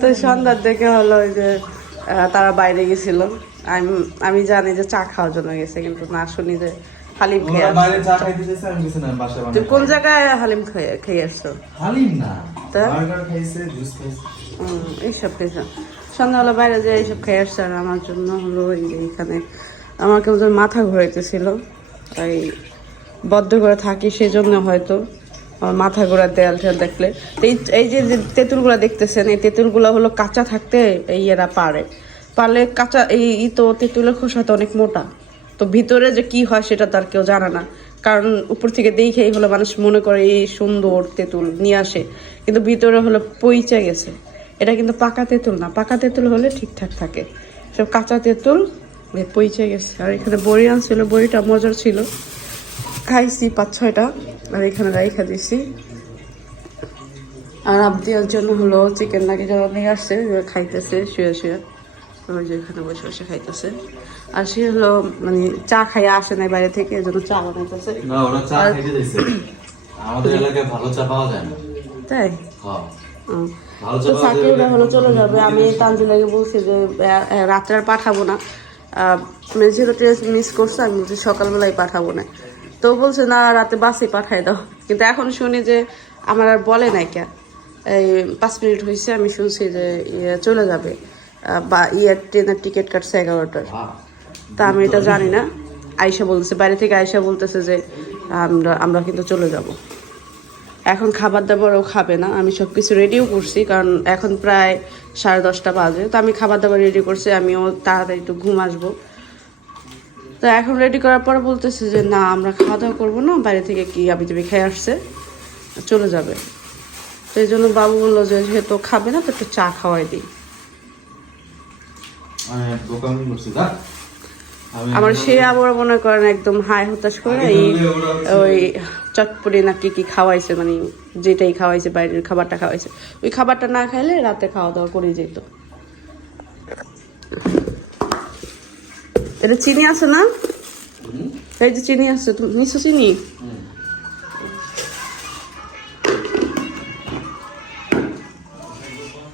তো সন্ধ্যার দেখে হলো ওই যে তারা বাইরে গেছিল। আমি আমি জানি যে চা খাওয়ার জন্য গেছে কিন্তু না শুনি যে হালিম খেয়ে আসছে। বাইরে চা খাইতে চাইছে আমি গেছি না বাসায় তুই কোন জায়গায় হালিম খেয়ে খেয়ে আসছো? হালিম না তা? বার্গার খাইছে জুস খাইছে। এইসব খেয়েছে সন্ধ্যাবেলা বাইরে যে এইসব খেয়ে আসছে আর আমার জন্য হলো এইখানে আমার কেমন যেন মাথা ঘুরাইতেছিল। তাই বদ্ধ করে থাকি সেই জন্য হয়তো মাথা ঘোরার দেয়াল ঠেয়াল দেখলে। এই এই যে তেঁতুলগুলো দেখতেছেন, এই তেঁতুলগুলো হলো কাঁচা থাকতে এই এরা পারে। পারলে কাঁচা এই তো তেঁতুলের খোসা তো অনেক মোটা। তো ভিতরে যে কি হয় সেটা তার কেউ জানে না। কারণ উপর থেকে দেখেই হলো মানুষ মনে করে এই সুন্দর তেঁতুল নিয়ে আসে। কিন্তু ভিতরে হলো পইচে গেছে। এটা কিন্তু পাকা তেঁতুল না। পাকা তেঁতুল হলে ঠিকঠাক থাকে। সব কাঁচা তেঁতুল পইচে গেছে। আর এখানে বড়ি আনছিল, বড়িটা মজার ছিল। খাইছি পাঁচ ছয়টা আর এখানে রাইখা দিছি। আর আবদিয়ার জন্য হলো চিকেন নাকি যারা নিয়ে আসছে খাইতেছে শুয়ে শুয়ে। ওই যে এখানে বসে বসে খাইতেছে। আর সে হলো মানে চা খাইয়ে আসে নাই বাইরে থেকে এই জন্য চা বানাইতেছে। না ওরা চা খাইতে চাইছে আমাদের এলাকায় ভালো চা পাওয়া যায় না। তাই? হ্যাঁ। তো হলো চলে যাবে। আমি তানজিলাকে বলছি যে রাত্রে আর পাঠাবো না। মেঝেরতে মিস করছে আমি বলছি সকালবেলায় পাঠাবো না। তো বলছে না রাতে বাসে পাঠাই দাও। কিন্তু এখন শুনি যে আমার আর বলে নাই কে এই পাঁচ মিনিট হয়েছে আমি শুনছি যে ইয়ে চলে যাবে বা ইয়ে ট্রেনের টিকিট কাটছে এগারোটার। তা আমি এটা জানি না। আয়সা বলতেছে বাইরে থেকে আয়সা বলতেছে যে আমরা আমরা কিন্তু চলে যাব। এখন খাবার দাবারও খাবে না। আমি সব কিছু রেডিও করছি কারণ এখন প্রায় সাড়ে দশটা বাজে। তো আমি খাবার দাবার রেডি করছি আমিও তাড়াতাড়ি একটু ঘুম আসব। তো এখন রেডি করার পর বলতেছে যে না আমরা খাওয়া দাওয়া করব না বাইরে থেকে কি আবি যাবি খেয়ে আসছে? চলে যাবে। তো এই জন্য বাবু বলল যে যেহেতু খাবে না তো একটু চা খাওয়াই দিই। আমি আমার সে আবার মনে করেন একদম হাই হতাশ করে এই ওই চটপটি না কি কি খাওয়াইছে মানে যেটাই খাওয়াইছে বাইরের খাবারটা খাওয়াইছে। ওই খাবারটা না খাইলে রাতে খাওয়া দাওয়া করে যেত এটা চিনি আছে না? এই যে চিনি আছে তুমি নিছো চিনি?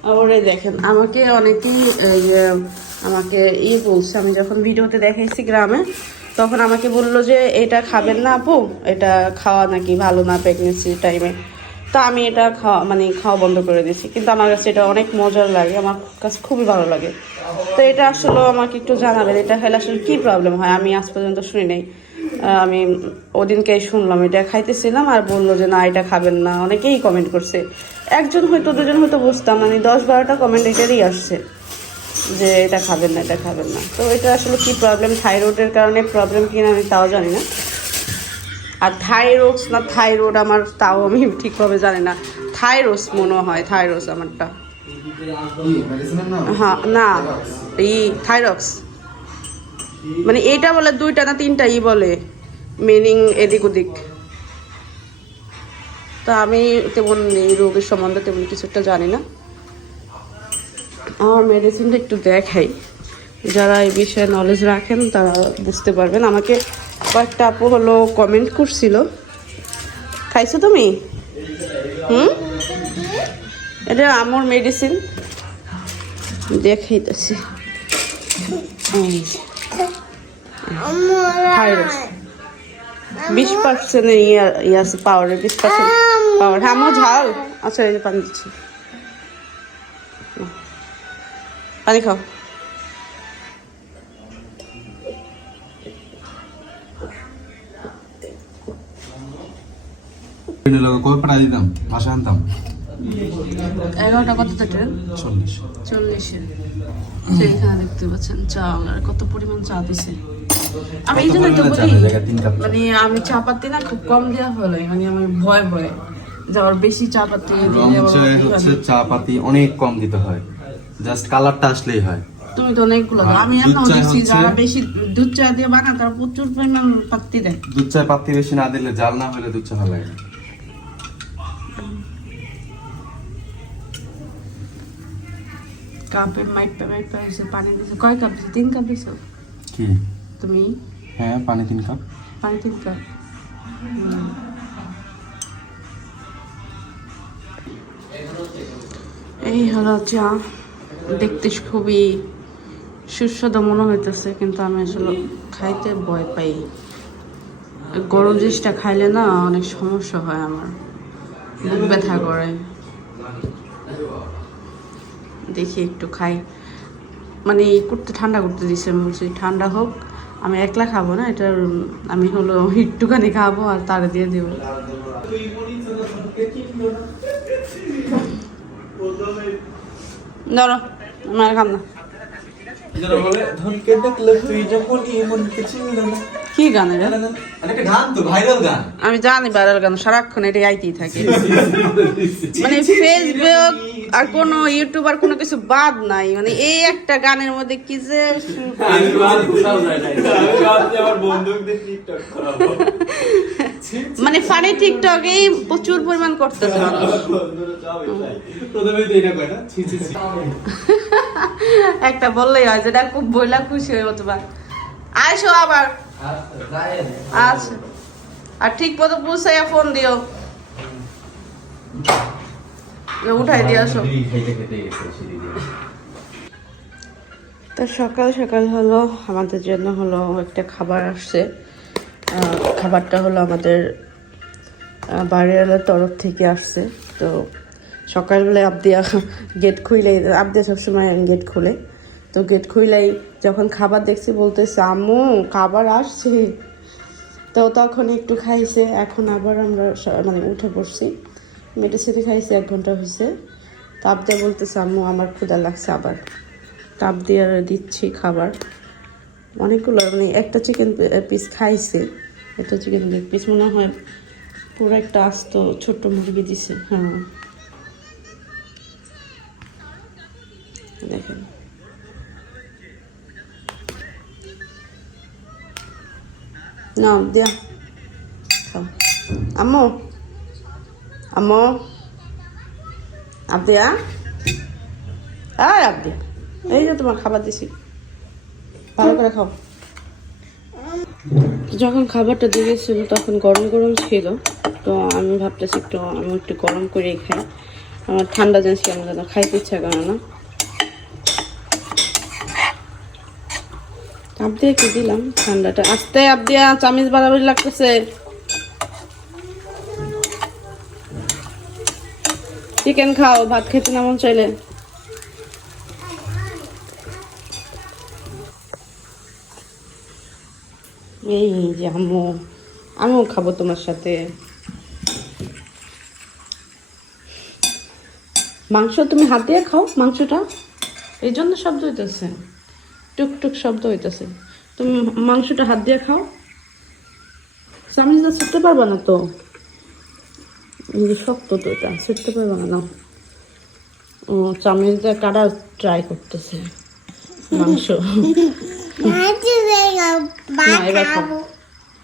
আবার দেখেন আমাকে অনেকেই আমাকে ই বলছে আমি যখন ভিডিওতে দেখাইছি গ্রামে তখন আমাকে বলল যে এটা খাবেন না আপু? এটা খাওয়া নাকি ভালো না প্রেগনেন্সি টাইমে তো আমি এটা খাওয়া মানে খাওয়া বন্ধ করে দিয়েছি। কিন্তু আমার কাছে এটা অনেক মজার লাগে, আমার কাছে খুবই ভালো লাগে। তো এটা আসলে আমাকে একটু জানাবেন, এটা খেলে আসলে কী প্রবলেম হয়? আমি আজ পর্যন্ত শুনি নাই। আমি ওদিনকে শুনলাম, এটা খাইতেছিলাম আর বলল যে, না, এটা খাবেন না। অনেকেই কমেন্ট করছে। একজন হয়তো, দুজন হয়তো বুঝতাম মানে দশ বারোটা কমেন্ট এটারই আসছে যে, এটা খাবেন না, এটা খাবেন না। তো এটা আসলে কি প্রবলেম থাইরয়েডের কারণে প্রবলেম কিনা আমি তাও জানি না। আর থাইরোডস না থাইরোড আমার তাও আমি ঠিকভাবে জানি না। থাইরোস মনে হয় থাইরোস আমারটা। হ্যাঁ না এই থাইরক্স মানে এইটা বলে দুইটা না তিনটা ই বলে মিনিং এদিক ওদিক। তা আমি তেমন এই রোগের সম্বন্ধে তেমন কিছু একটা জানি না। আমার মেডিসিনটা একটু দেখাই। যারা এই বিষয়ে নলেজ রাখেন তারা বুঝতে পারবেন। আমাকে কয়েকটা আপু হলো কমেন্ট করছিল। খাইছো তুমি? হুম? এটা আমার মেডিসিন দেখাইতেছি। বিশ পার্সেন্ট ইয়ে আছে পাওয়ারের বিশ পার্সেন্ট পাওয়ার হ্যাঁ আমার ঝাল। আচ্ছা এই পানি দিচ্ছি। পানি খাও। কবে পাঠাই দিতাম? বাসা আনতাম? এগারোটা কত ট্রেন চল্লিশ। চল্লিশে সেইখানে দেখতে পাচ্ছেন চাল আর কত পরিমাণ চা দিছে। আমি এই কত তো বলি চা। মানে আমি চা পাতি না খুব কম দেওয়া হলে মানে আমার ভয় ভয় যাওয়ার বেশি চা পাতি হচ্ছে চা পাতি অনেক কম দিতে হয়। জাস্ট কালারটা আসলেই হয়। তুমি তো অনেকগুলো আমি দুধ চা দেখছি যারা বেশি দুধ চা দিয়ে বানায় তারা প্রচুর পরিমাণ পাত্তি দেয়। দুধ চায় পাতি বেশি না দিলে জাল না হলে দুধ চা ভালো লাগে কাপে মাইট মাইট পে পানি দিছে। কয় কাপ দিছে? তিন কাপ দিছো কি? তুমি হ্যাঁ পানি তিন কাপ। পানি তিন কাপ। এই হলো চা। দেখতে খুবই সুস্বাদু মনে হইতেছে কিন্তু আমি আসলে খাইতে ভয় পাই। গরম জিনিসটা খাইলে না অনেক সমস্যা হয় আমার। বুক ব্যথা করে। দেখি একটু খাই। মানে করতে ঠান্ডা করতে দিছে, আমি বলছি ঠান্ডা হোক, আমি একলা খাব না এটা আমি হলো একটুখানি খাব আর তারে দিয়ে দেবো। ধরো খাম না ধনকে দেখলে তুই যখন মনকে চিনলে না। কি গান এটা? একটা গান তো ভাইরাল গান। আমি জানি ভাইরাল গান সারাক্ষণ এটা আইতেই থাকে। মানে ফেসবুক আর কোনো ইউটিউব আর কোনো কিছু বাদ নাই। মানে এই একটা গানের মধ্যে কি যে টিকটক মানে ফানি টিকটকেই প্রচুর পরিমাণ করতেছে। মানুষ বন্ধুরা যাবে তাই প্রথমে তো এটা কয় না? ছি ছি ছি একটা বললেই হয় যেটা খুব বইলা খুশি হয়ে পারে। আইসো আবার। আচ্ছা। আর ঠিক মতো বুঝাইয়া ফোন দিও। উঠাই দিয়ে আসো। তো সকাল সকাল হলো, আমাদের জন্য হলো একটা খাবার আসছে। খাবারটা হলো আমাদের বাড়িওয়ালার তরফ থেকে আসছে। তো সকালবেলায় আবদিয়া গেট খুইলেই, আবদিয়া সবসময় গেট খুলে। তো গেট খুইলেই যখন খাবার দেখছি বলতেছে, আম্মু, খাবার আসছে। তো তখন একটু খাইছে। এখন আবার আমরা মানে উঠে পড়ছি। মেডিসিনে খাইছি, এক ঘণ্টা হয়েছে তাপ দিয়ে বলতেছে, আম্মু, আমার ক্ষুদা লাগছে আবার। তাপ দিয়ে দিচ্ছি খাবার। অনেকগুলো মানে একটা চিকেন পিস খাইছে। একটা চিকেন পিস মনে হয় পুরো একটা আস্ত ছোট্ট মুরগি দিছে। হ্যাঁ। দেখেন। না দিয়া খাও আম্মু আম্মু আবদিয়া আয় আবদিয়া এই যে তোমার খাবার দিছি। ভালো করে খাও। যখন খাবারটা দিয়েছিল তখন গরম গরম ছিল। তো আমি ভাবতেছি একটু, আমি একটু গরম করেই খাই। আমার ঠান্ডা জিনিস কেমন যেন খাইতে ইচ্ছা করে না। আবদিয়া কি দিলাম? ঠান্ডাটা। আস্তে আবদিয়া চামিচ বাড়াবাড়ি লাগতেছে। চিকেন খাও, ভাত খেতে না মন চাইলে। এই যে আম্মু, আমিও খাব তোমার সাথে। মাংস তুমি হাত দিয়ে খাও, মাংসটা। এই জন্য শব্দ হইতেছে। টুকটুক শব্দ হইতেছে। তুমি মাংসটা হাত দিয়ে খাও। চামিচটা ছুটতে পারবা না তো? শক্ত তো এটা ছুটতে পারবা না ও চামিচটা কাটা ট্রাই করতেছে মাংস।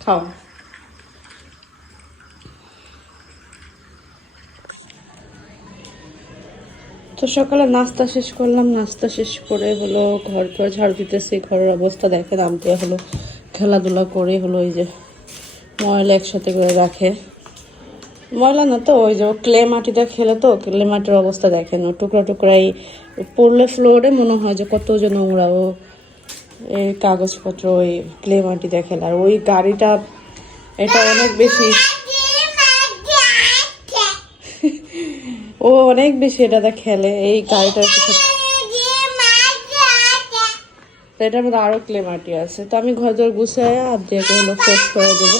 খাও। তো সকালে নাস্তা শেষ করলাম, নাস্তা শেষ করে হলো ঘর করে ঝাড়ু দিতেছি, ঘরের অবস্থা দেখে নামতে হলো খেলাধুলা করে হলো ওই যে ময়লা একসাথে করে রাখে। ময়লা না তো, ওই যে ক্লে মাটিটা খেলে তো, ক্লে মাটির অবস্থা দেখেন, ও টুকরা টুকরাই পড়লে ফ্লোরে মনে হয় যে কত যে নোংরা, ও এই কাগজপত্র ওই ক্লে মাটিতে খেলে। আর ওই গাড়িটা, এটা অনেক বেশি ও অনেক বেশি এটাতে খেলে, এই গাড়িটার এটার মধ্যে আরও ক্লে মাটি আছে। তো আমি ঘর দর গুছাই আবদিয়াকে হলো ফ্রেশ করে দেবো।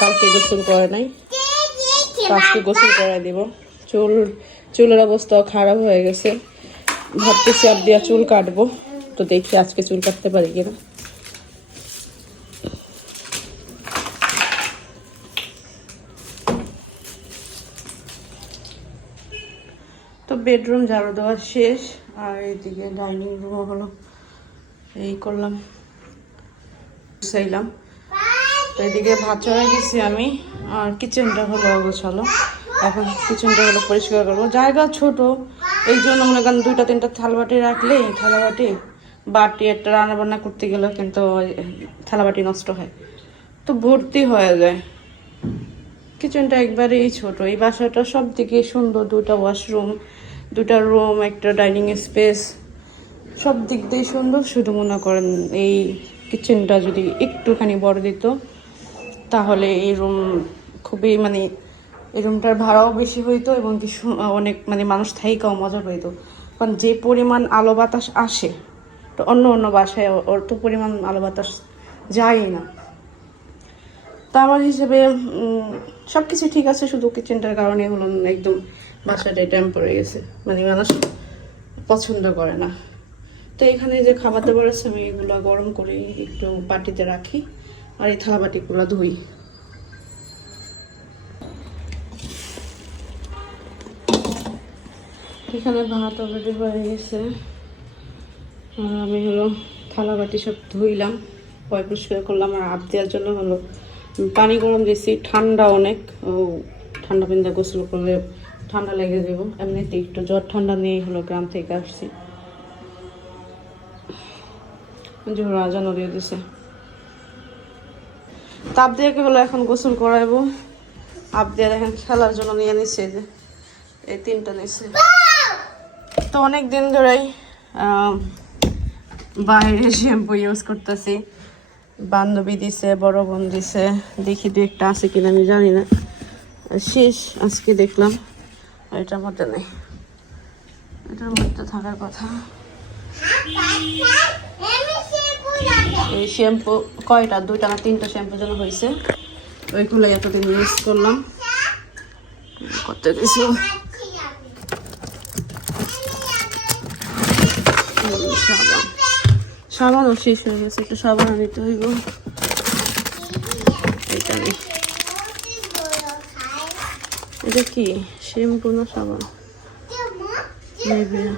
কালকে গোসল করে নাই। আজকে গোসল করে দিব। চুল, চুলের অবস্থাও খারাপ হয়ে গেছে। ভাবতেছি আবদিয়া চুল কাটবো। তো দেখি আজকে চুল কাটতে পারি কিনা। বেডরুম, ঝাড়ু দেওয়া শেষ। আর এদিকে ডাইনিং রুমও হলো, এই করলাম চাইলাম তো এদিকে ভাত চড়াই গেছি আমি, আর কিচেনটা হলো গোছালো। এখন কিচেনটা হলো পরিষ্কার করব। জায়গা ছোট, এই জন্য মনে করেন দুইটা, তিনটা থালবাটি রাখলে থালাবাটি, বাটি একটা রান্না বান্না করতে গেলেও কিন্তু থালাবাটি নষ্ট হয়। তো ভর্তি হয়ে যায়। কিচেনটা একবারেই ছোট, এই বাসাটা সব দিকে সুন্দর দুটা ওয়াশরুম। দুটা রুম, একটা ডাইনিং স্পেস, সব দিক দিয়ে সুন্দর। শুধু মনে করেন এই কিচেনটা যদি একটুখানি বড় দিত, তাহলে এই রুম খুবই মানে এই রুমটার ভাড়াও বেশি হইতো এবং কি অনেক মানে মানুষ থাইকাও মজা হইতো কারণ যে পরিমাণ আলো বাতাস আসে, তো অন্য অন্য বাসায় অত পরিমাণ আলো বাতাস যায় না। তা আমার হিসেবে সব কিছু ঠিক আছে, শুধু কিচেনটার কারণে হলো একদম বাসাটাই ট্যাম্প পড়ে গেছে। মানে মানুষ পছন্দ করে না। তো এখানে যে খাবার দাবার আছে, আমি এগুলো গরম করে একটু বাটিতে রাখি আর এই থালা বাটিগুলো ধুই। এখানে ভাত অলরেডি হয়ে গেছে। আর আমি হলো থালা বাটি সব ধুইলাম, পয় পরিষ্কার করলাম আর আপ দেওয়ার জন্য হলো, পানি গরম দিয়েছি, ঠান্ডা অনেক। ও ঠান্ডা পিন্দা গোসল করলে ঠান্ডা লেগে যাব এমনিতে একটু জ্বর ঠান্ডা নিয়ে হলো গ্রাম থেকে আসছি। জোর আজানও দিয়ে দিছে। তাপ দিয়ে হলো এখন গোসল করাইবো। আপ দিয়ে দেখেন খেলার জন্য নিয়ে নিচ্ছে যে, এই তিনটা নিচ্ছে তো অনেক দিন ধরেই বাইরে শ্যাম্পু ইউজ করতেছি। বান্ধবী দিছে, বড় বোন দিছে। দেখি দু একটা আছে কিনা আমি জানি না। শেষ, আজকে দেখলাম। এটার মধ্যে নেই। এটার মধ্যে থাকার কথা। এই শ্যাম্পু কয়টা? দুইটা না তিনটা শ্যাম্পু যেন হয়েছে। ওইগুলো এতদিন ইউজ করলাম। কত কিছু সাবান। সাবানও শেষ হয়ে গেছে, একটু সাবান নিতে হইব এটা নেই এটা কি? শ্যাম্পু না সাবান। নেভিয়া।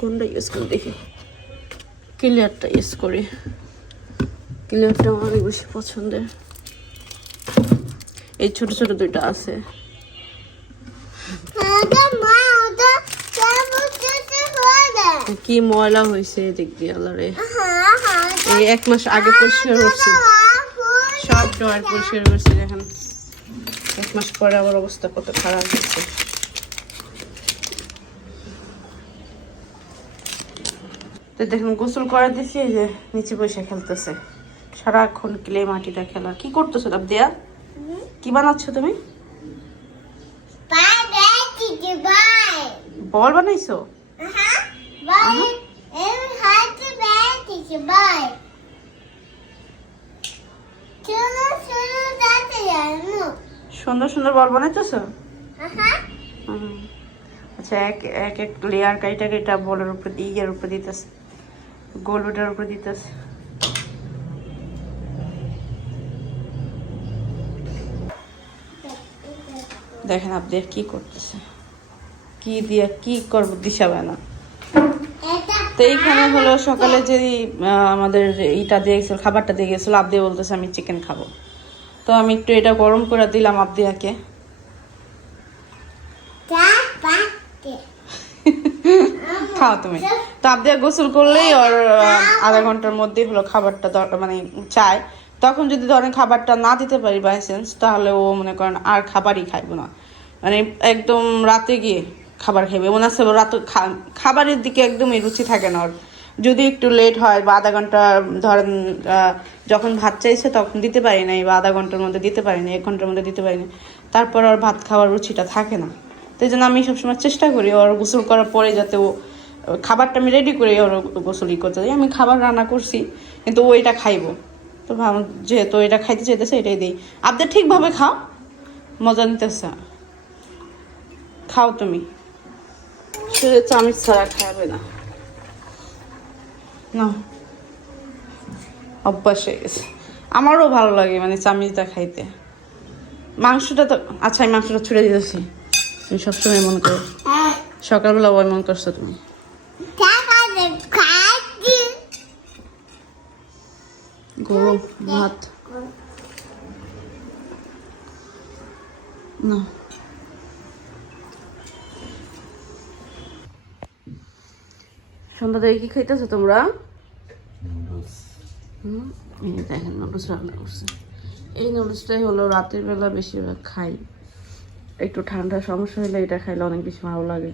কোনটা ইউজ করি দেখি। ক্লিয়ারটা ইউজ করি। ক্লিয়ারটা আমার অনেক বেশি পছন্দের। এই ছোট ছোট দুইটা আছে। কি ময়লা হয়েছে এদিক দিয়ে আলারে এই এক মাস আগে পরিষ্কার করছি ড্রয়ার পরিষ্কার করছি দেখেন। এক মাস পরে আবার অবস্থা কত খারাপ হচ্ছে তো দেখুন গোসল করা দিছি এই যে নিচে বসে খেলতেছে। সারাক্ষণ ক্লে মাটিটা খেলা। কি করতেছো দেয়া কি বানাচ্ছ তুমি? বল। বানাইছো? সুন্দর সুন্দর বল বানাইতেছো। আচ্ছা এক এক এক লেয়ার কাইটা কাইটা বলের উপরে দিয়ে ইয়ের উপরে দিতেছে। গোল ওটার উপরে দিতেছে। দেখেন আপনি কি করতেছে। কি দিয়ে কি করব দিশা না। তো এইখানে হলো সকালে যে আহ, আমাদের ইটা দিয়ে গেছিল খাবারটা দিয়ে গেছিল আবদি বলতেছে আমি চিকেন খাব। তো আমি একটু এটা গরম করে দিলাম আবদিয়াকে। খাও তুমি। তো আবদিয়া গোসল করলেই ওর আধা ঘণ্টার মধ্যেই হলো খাবারটা মানে চায়। তখন যদি ধরেন খাবারটা না দিতে পারি বাই চান্স তাহলে ও মনে করেন আর খাবারই খাইবো না। মানে একদম রাতে গিয়ে খাবার খাইবে। মনে আছে রাত খাবারের দিকে একদমই রুচি থাকে না ওর। যদি একটু লেট হয় বা আধা ঘণ্টা, ধরেন যখন ভাত চাইছে তখন দিতে পারি নাই বা আধা ঘণ্টার মধ্যে দিতে পারি না এক ঘণ্টার মধ্যে দিতে পারি না তারপর ওর ভাত খাওয়ার রুচিটা থাকে না। তো জন্য আমি সবসময় চেষ্টা করি ওর গোসল করার পরে যাতে ও, খাবারটা আমি রেডি করে ওর গোসলই করতে আমি খাবার রান্না করছি, কিন্তু ও এটা খাইবো। তো যেহেতু এটা খাইতে চাইতেছে, এটাই দিই। আপনি ঠিকভাবে খাও, মজা নিতেছে। খাও তুমি। শুধু চামচ ছাড়া খাবে না। না। অভ্যাস হয়ে গেছে। আমারও ভালো লাগে মানে চামিচটা খাইতে। মাংসটা তো আচ্ছা আমি মাংসটা ছুড়ে দিতেছি। তুমি সবসময় মনে করো। সকালবেলা মনে করছ তুমি। গরম ভাত। না। সন্ধ্যা থেকে কি খাইতেছো তোমরা? হুম এই দেখেন নুডলস রান্না করছে। এই নুডলসটাই হলো রাতের বেলা বেশিরভাগ খাই। একটু ঠান্ডা সমস্যা হলে এটা খাইলে অনেক বেশি ভালো লাগে।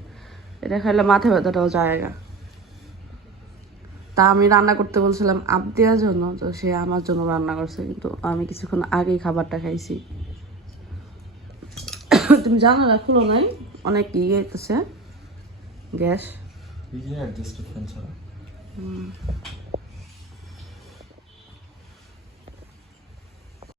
এটা খাইলে মাথা ব্যথাটাও জায়গা তা আমি রান্না করতে বলছিলাম আপ দেওয়ার জন্য তো সে আমার জন্য রান্না করছে কিন্তু আমি কিছুক্ষণ আগেই খাবারটা খাইছি। তুমি জানো না খুলো নাই? অনেক ইয়ে গেছে গ্যাস। এই যে অ্যাডজাস্ট ফ্যান ছাড়া হুম।